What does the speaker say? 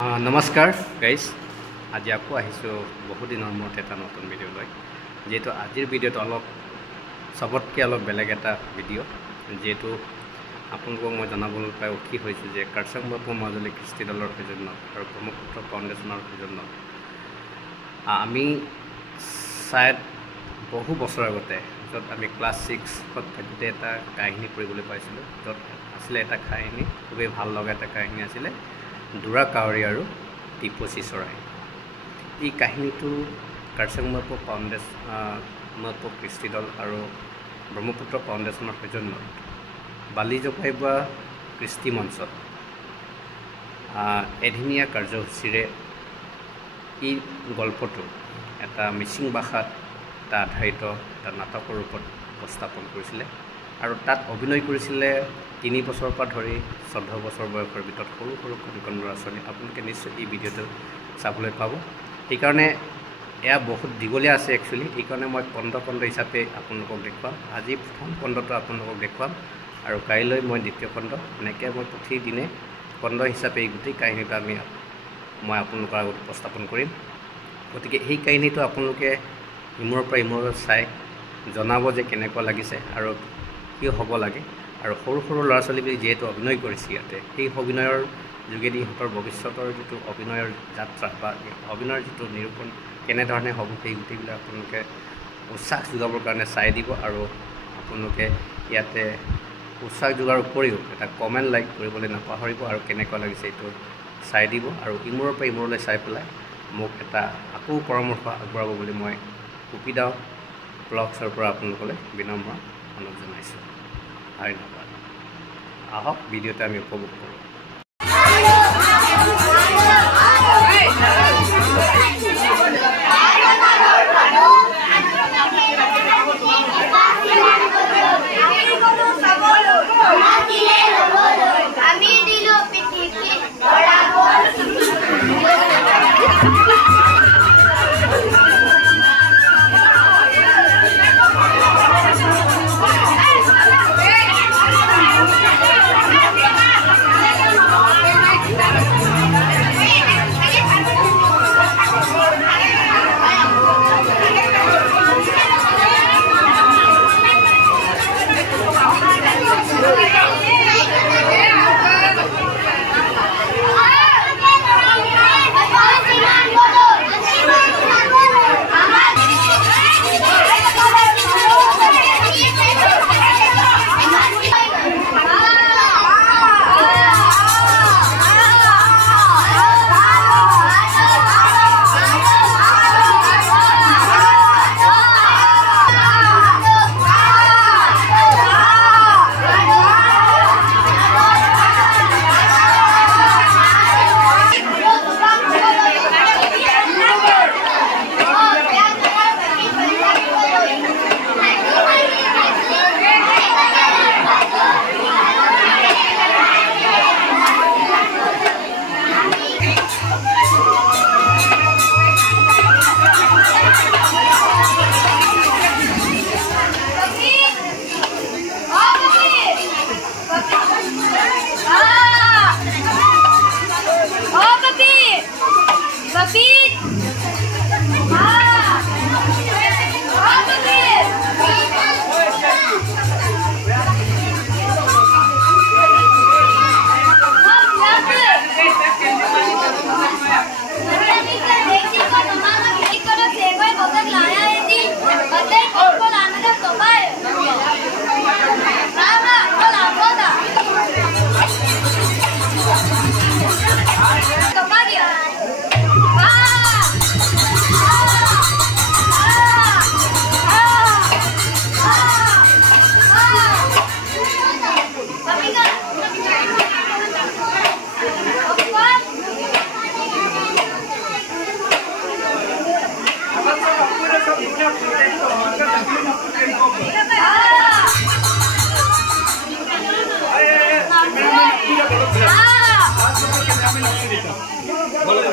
नमस्कार गाइस आज आपको बहुत दिन मूर्त एट नतुन भिडिओ जीतु आज भिडिओ अलग सबतके अलग बेलेग एट भिडिओ जीतु आपलोक मैं जानबले पाई कि कारचांगबापू माजुली कृष्टि दलर सौजन्य और ब्रह्मपुत्र फाउंडेशनर सौजन्य आमी शायद बहु बছৰ আগতে য'ত আমি ক্লাছ 6 থাকোঁতে এটা কাহিনী পঢ়িবলৈ পাইছিলোঁ য'ত আছিলে এটা কাহিনী খুবেই ভাল লগা এটা কাহিনী আছিলে দুৰা কাউৰী আৰু টিপচি চৰাই। এই কাহিনীটো कारचांगबापू ফাউণ্ডেশ্যন কৃষ্টি দল আৰু ব্ৰহ্মপুত্ৰ ফাউণ্ডেশ্যনৰ সৌজন্যত বালি জপাইবোৱা কৃষ্টি মঞ্চত এদিনীয়া কাৰ্যসূচীৰে এই গল্পটো এটা মিচিং ভাষাত আধাৰিত এটা নাটকৰ ৰূপত উপস্থাপন কৰিছিলে আৰু তাত অভিনয় কৰিছিলে 3 বছৰৰ পৰা ধৰি 14 বছৰ বয়সৰ ভিতৰত সৰু সৰু কণ ল'ৰা ছোৱালী। আপোনালোকে নিশ্চয় এই ভিডিঅ'টো চাবলৈ পাব। সেইকাৰণে এয়া বহুত দীঘলীয়া আছে একচুৱেলি, এইকাৰণে মই খণ্ড হিচাপে আপোনালোকক দেখুৱাম। আজি প্ৰথম খণ্ডটো আপোনালোকক দেখুৱাম আৰু কাইলৈ মই দ্বিতীয় খণ্ড, এনেকৈ মই প্ৰতিদিনে খণ্ড হিচাপে এই গোটেই কাহিনীটো মই আপোনালোকৰ আগত উপস্থাপন কৰিম। গতিকে এই কাহিনীটো আপোনালোকে ইমূৰৰ পৰা ইমূৰলৈ চাই জনাব যে কেনেকুৱা লাগিছে আৰু কি হ'ব লাগে। আৰু সৰু সৰু ল'ৰা ছোৱালীবোৰে যিহেতু অভিনয় কৰিছে ইয়াতে, সেই অভিনয়ৰ যোগেদি ইহঁতৰ ভৱিষ্যতৰ যিটো অভিনয়ৰ যাত্ৰা বা অভিনয়ৰ যিটো নিৰূপণ কেনেধৰণে হ'ব সেই গোটেইবিলাক আপোনালোকে উৎসাহ যোগাবৰ কাৰণে চাই দিব। আৰু আপোনালোকে ইয়াতে উৎসাহ যোগাৰ উপৰিও এটা কমেণ্ট লাইক কৰিবলৈ নাপাহৰিব আৰু কেনেকুৱা লাগিছে এইটো চাই দিব। আৰু ইমূৰৰ পৰা ইমূৰলৈ চাই পেলাই মোক এটা আকৌ পৰামৰ্শ আগবঢ়াব বুলি মই কুপিদাও ব্লগছৰ পৰা আপোনালোকলৈ বিনম্ৰ অনুৰোধ জনাইছোঁ। ধন্যবাদ। আহক ভিডিঅ'টো আমি উপভোগ কৰোঁ। Boleh,